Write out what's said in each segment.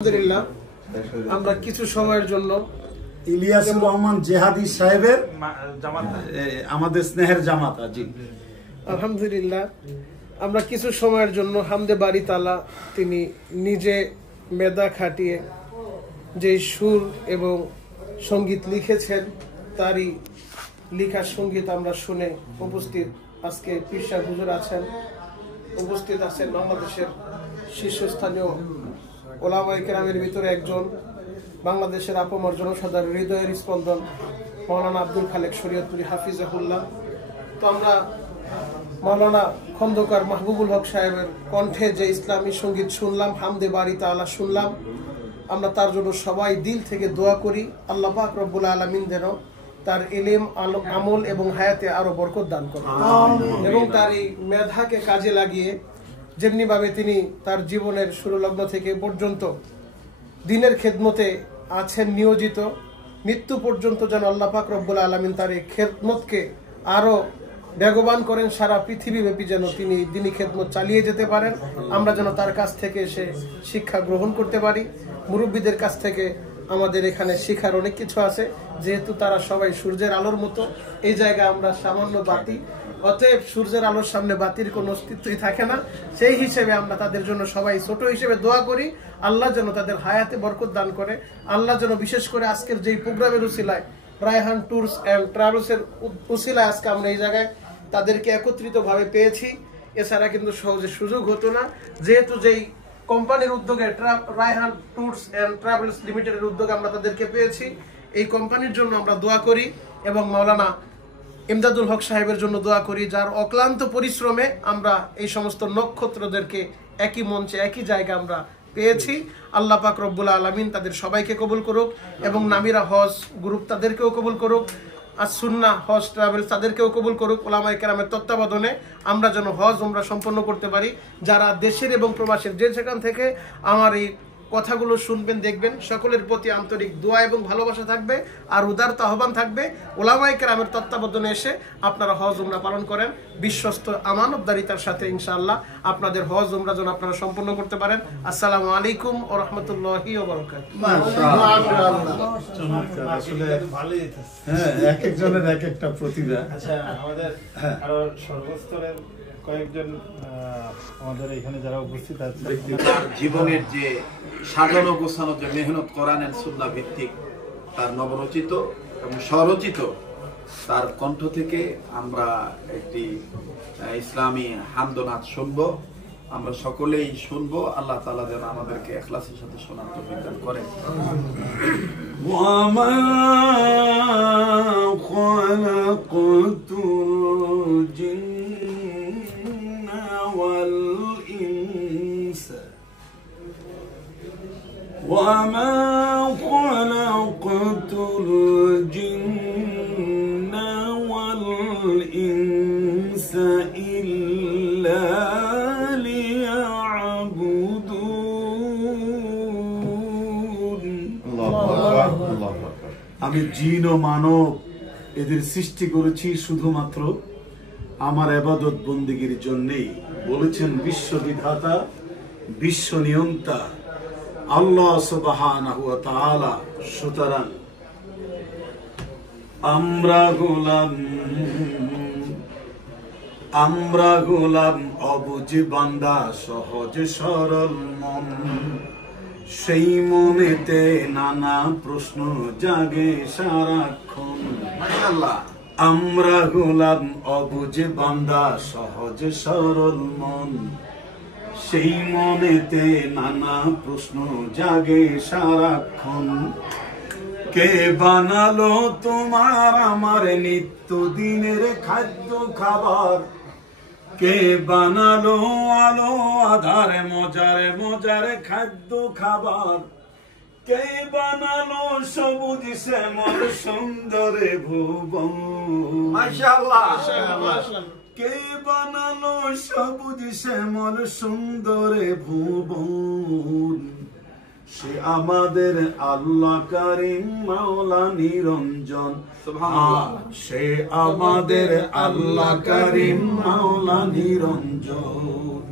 আলহামদুলিল্লাহ আমরা কিছু সময়ের জন্য ইলিয়াসুর রহমান জেহাদি সাহেবের আমাদের স্নেহের জামাতা। জি আলহামদুলিল্লাহ আমরা কিছু সময়ের জন্য হামদে বাড়ি তালা তিনি নিজে মেধা খাটিয়ে যে সুর এবং সঙ্গীত লিখেছেন তারই লেখা সঙ্গীত আমরা শুনে উপস্থিত। আজকে পীর সাহেব হুজুর আছেন, উপস্থিত আছেন বাংলাদেশের শীর্ষস্থানীয় ওলামায়ে কেরামের ভিতরে একজন, বাংলাদেশের আপামর জনসাধারণ হৃদয়ের স্পন্দন মাওলানা আব্দুল খালেক শরীয়তপুরী হাফিজাহুল্লাহ। তো আমরা মাওলানা খন্দকার মাহবুবুল হক সাহেবের কণ্ঠে যে ইসলামী সঙ্গীত শুনলাম, হামদে বাড়ি তাআলা শুনলাম, আমরা তার জন্য সবাই দিল থেকে দোয়া করি আল্লাহ পাক রব্বুল আলামিন যেন তার ইলম আমল এবং হায়াতে আরো বরকত দান করেন এবং তার এই মেধাকে কাজে লাগিয়ে যেমনি ভাবে তিনি তার জীবনের শুরুলগ্ন থেকে পর্যন্ত দিনের খেদমতে আছেন নিয়োজিত, মৃত্যু পর্যন্ত যেন আল্লাহ পাক রব্বুল আলামিন তার এই খেদমতকে আরো বেগবান করেন, সারা পৃথিবীব্যাপী যেন তিনি দিনী খেদমত চালিয়ে যেতে পারেন। আমরা যেন তার কাছ থেকে এসে শিক্ষা গ্রহণ করতে পারি। মুরব্বীদের কাছ থেকে আমাদের এখানে শিখার অনেক কিছু আছে, যেহেতু তারা সবাই সূর্যের আলোর মতো, এই জায়গায় আমরা সামান্য বাতি, অতএব সূর্যের আলোর সামনে বাতির কোনো অস্তিত্বই থাকে না। সেই হিসেবে আমরা তাদের জন্য সবাই ছোট হিসেবে দোয়া করি, আল্লাহ যেন তাদের হায়াতে বরকত দান করে। আল্লাহ যেন বিশেষ করে আজকের যেই প্রোগ্রামের উসিলায় রায়হান ট্যুরস অ্যান্ড ট্রাভেলসের উসিলায় আজকে আমরা এই জায়গায় তাদেরকে একত্রিতভাবে পেয়েছি, এছাড়া কিন্তু সহজে সুযোগ হতো না। যেহেতু যেই কোম্পানির উদ্যোগে রায়হান ট্যুরস অ্যান্ড ট্রাভেলস লিমিটেডের উদ্যোগে আমরা তাদেরকে পেয়েছি, এই কোম্পানির জন্য আমরা দোয়া করি এবং মাওলানা ইমদাদুল হক সাহেবের জন্য দোয়া করি, যার অক্লান্ত পরিশ্রমে আমরা এই সমস্ত নক্ষত্রদেরকে একই মঞ্চে একই জায়গায় আমরা পেয়েছি। আল্লাহ পাক রব্বুল আলামিন তাদের সবাইকে কবুল করুক এবং নামিরা হজ গ্রুপ তাদেরকেও কবুল করুক, আর সুন্নাহ হজ ট্রাভেলস তাদেরকেও কবুল করুক। ওলামায়ে কেরামের তত্ত্বাবধানে আমরা যেন হজ উমরা সম্পন্ন করতে পারি। যারা দেশের এবং প্রবাসের যে সেখান থেকে আমার এই কথাগুলো শুনবেন দেখবেন, সকলের প্রতি আন্তরিক দোয়া এবং ভালোবাসা থাকবে আর উদারতা আহ্বান থাকবে। ওলামায়ে কেরামের তত্ত্বাবধানে এসে আপনারা হজ উমরা পালন করেন বিশ্বস্ত আমানতদারিতার সাথে, ইনশাআল্লাহ আপনাদের হজ উমরা যেন আপনারা সম্পন্ন করতে পারেন। আসসালামু আলাইকুম ওয়া রাহমাতুল্লাহি ওয়া বারাকাতুহু। হ্যাঁ, এক একজনের এক একটা প্রতিভা। আচ্ছা, আমাদের আরো সর্বস্তরের কয়েকজন আমাদের এখানে যারা উপস্থিত আছে, জীবনের যে সাজানো গোছানো যে মেহনত কোরআন এন্ড সুন্নাহ ভিত্তিক তার নবরচিত এবং স্বরচিত তার কণ্ঠ থেকে আমরা একটি ইসলামী হামদনাথ শুনবো। আমরা সকলেই শুনবো। আল্লাহ তাআলা যেন আমাদেরকে ইখলাসের সাথে শোনার তৌফিক দান করেন। ওয়ামা খালাকাতুল জিন্না ওয়াল ইনসা ওয়ামা খালাকাতুল জিন্না ওয়াল ইনসা ইল্লা আমি জিন ও মানব এদের সৃষ্টি করেছি শুধুমাত্র আমার ইবাদত বন্দেগীর জন্যই, বলেছেন বিশ্ববিধাতা বিশ্ব নিয়ন্তা আল্লাহ সুবহানাহু ওয়া তাআলা। সুতরাং আমরা গোলাম অবুঝ বান্দা, সহজ সরল মন, সেই মনেতে নানা প্রশ্ন জাগে সারাক্ষণ। আমরা গোলাম অবুঝ বান্দা, সহজ সরল মন, সেই মনেতে নানা প্রশ্ন জাগে সারাক্ষণ। কে বানালো তোমার আমার নিত্য দিনের খাদ্য খাবার? কে বানালো আলো আধারে মজারে মজারে খাদ্য খাবার? কে বানালো সবুজ শ্যামল সুন্দরে ভুবন? মাশাআল্লাহ। কে বানালো সবুজ শ্যামল সুন্দরে ভুবন? সে আমাদের আল্লাহ কারীম মাওলা নিরঞ্জন। সে আমাদের আল্লাহ কারীম মাওলা নিরঞ্জন।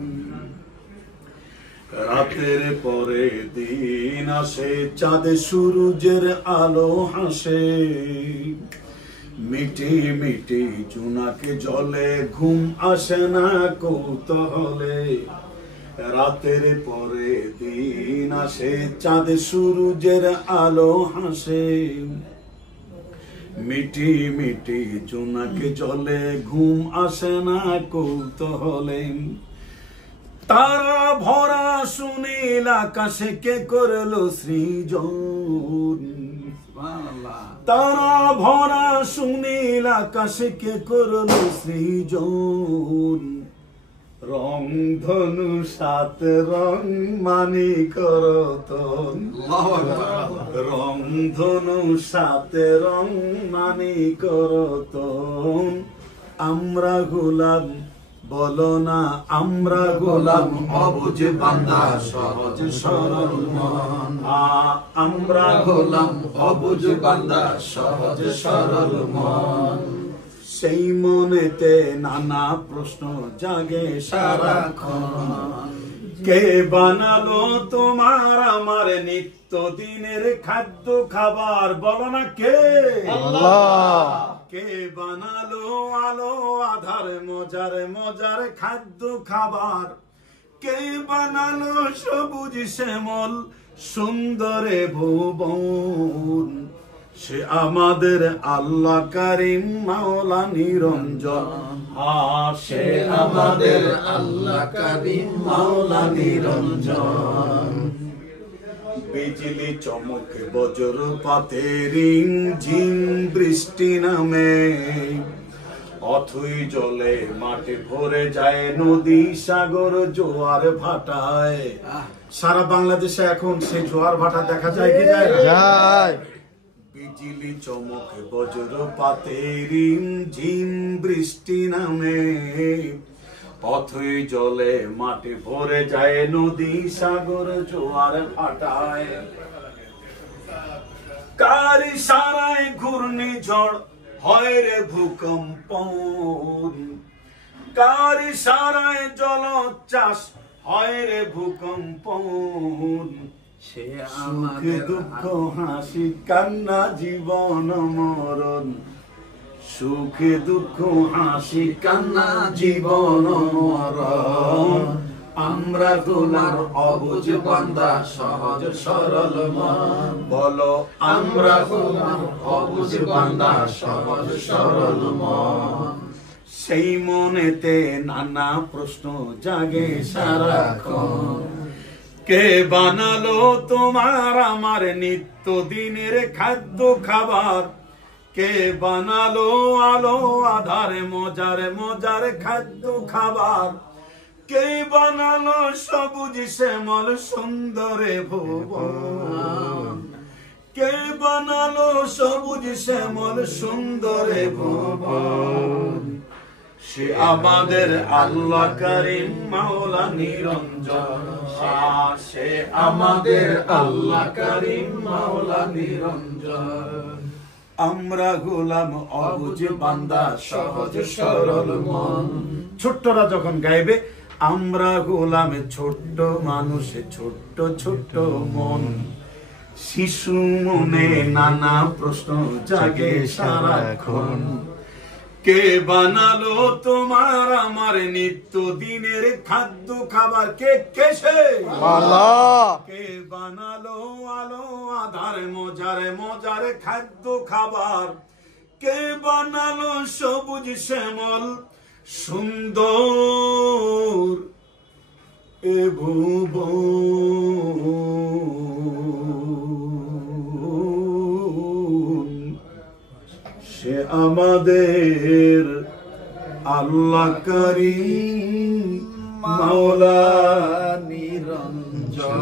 রাতের পরে দিন আসে, চাঁদ সূরজের আলো হাসে, মিটি মিটি জোনাকে জলে, ঘুম আসে না কৌতূহলে। রাতের পরে দিন আসে, চাঁদ সূরজের আলো হাসে, মিটি মিটি জোনাকে জলে, ঘুম আসে না কৌতূহলে। তারা ভরা সুনীল আকাশে কে করলো সৃজন, তারা ভরা সুনীল আকাশে কে করলো সৃজন। রং ধনু সাত রং মানি করতন, রং ধনু সাত রং মানি করতন। আমরা গোলাম বলো না, আমরা গোলাম অবুঝ বান্দা, সহজ সরল মন। আমরা গোলাম অবুঝ বান্দা, সহজ সরল মন। সেই মনেতে নানা প্রশ্ন জাগে সারাক্ষণ। কে বানালো তোমার আমার নিত্য দিনের খাদ্য খাবার, বলো না কে? আল্লাহ। কে বানালো আলো আধার, মজার মজার খাদ্য খাবার? কে বানালো সবুজ শ্যামল সুন্দরে ভুবন? সে আমাদের আল্লাহ কারিম মাওলা নিরঞ্জন। সে আমাদের আল্লাহ কারিম মাওলা নিরঞ্জন। বিজলি চমক বজ্রপাতে রিং ঝিম বৃষ্টি নামে, অথই জলে মাঠে ভরে যায়, নদী সাগর জোয়ার ভাটায়। সারা বাংলাদেশে এখন সেই জোয়ার ভাটা দেখা যায় কি যায় না? যায়। বিজলি চমক বজ্রপাতে রিম ঝিম বৃষ্টি নামে, অথই জলে মাটি ভরে যায়, নদী সাগর জোয়ার ভাটায়। কার ইশারায় ঘূর্ণিঝড় হয় রে ভূকম্প, কার ইশারায় জলোচ্ছ্বাস হয় রে ভূকম্প। সে আমাদের দুঃখ হাসি কান্না জীবন মরণ, সুখে দুঃখ হাসি কান্না জীবন মরণ। আমরা তোমার অবুঝ বান্দা, সহজ সরল মন। বলো আমরা তোমার অবুঝ বান্দা, সহজ সরল মন। সেই মনেতে নানা প্রশ্ন জাগে সারাক্ষণ। কে বানালো তোমার আমার নিত্য দিনের খাদ্য খাবার? কে বানালো আলো আধারে মজার মজার খাদ্য খাবার? কে বানালো সবুজ শ্যামল সুন্দরে ভুবন? কে বানালো সবুজ শ্যামল সুন্দরে ভুবন? সে আমাদের আল্লাহ কারিম মাওলা নিরঞ্জন। সে আমাদের আল্লাহ কারিম মাওলা নিরঞ্জন। আমরা গোলাম অবুঝ বান্দা, সহজ সরল মন। ছোট্টরা যখন গাইবে, আমরা গোলাম ছোট্ট মানুষ, ছোট্ট ছোট্ট মন। শিশু মনে নানা প্রশ্ন জাগে সারাক্ষণ। কে বানালো তোমার আমার নিত্য দিনের খাদ্য খাবার? কে কেসে? আল্লাহ। কে বানালো আলো আধার মজার মজার খাদ্য খাবার? কে বানালো সবুজ শ্যামল সুন্দর এ ভুবন? সে আমাদের আল্লাহ কারিম মাওলা নিরঞ্জন।